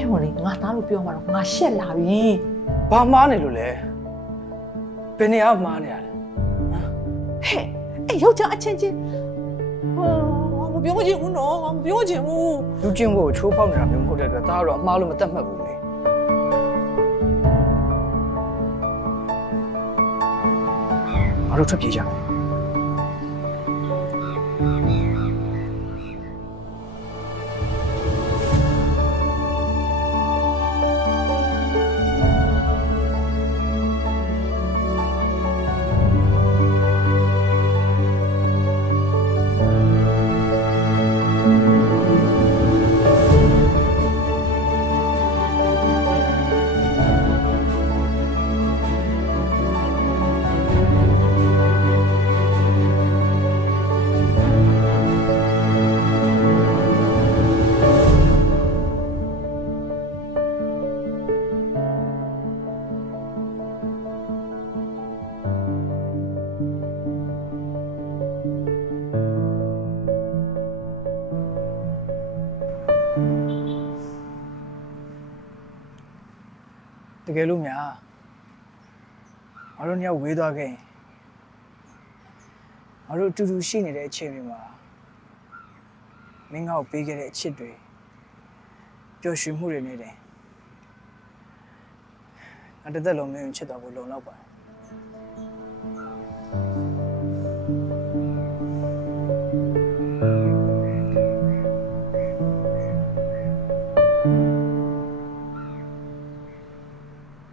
င်းဝင်လေငါသားလို့ပြောမှာတော့ငါရှက်လာပြီဘာမှားနေလို့လဲဘယ်နေရာမှားနေရလဲဟဲ့အဲ့ယောက်ျားအချင်းချင်းဟာငါမပြောချင်ဘူးနော်ငါမပြောချင်ဘူးလူချင်းကိုချိုးဖောက်နေတာမျိုးမဟုတ်တဲ့အတွက်ဒါကတော့အမှားလို့မတတ်မှတ်ဘူးလေငါတို့ထွက်ပြေးကြမယ် တကယ်လို့များငါတို့ညဝေးသွားခဲ့ရင်ငါတို့အတူတူရှိနေတဲ့အချိန်တွေမှာမင်းငါ့ကိုပေးခဲ့တဲ့အချစ်တွေပျော်ရွှင်မှုတွေနဲ့တယ်ငါတစ်သက်လုံးမင်းကိုချစ်တော်ကိုလုံလောက်ပါတယ်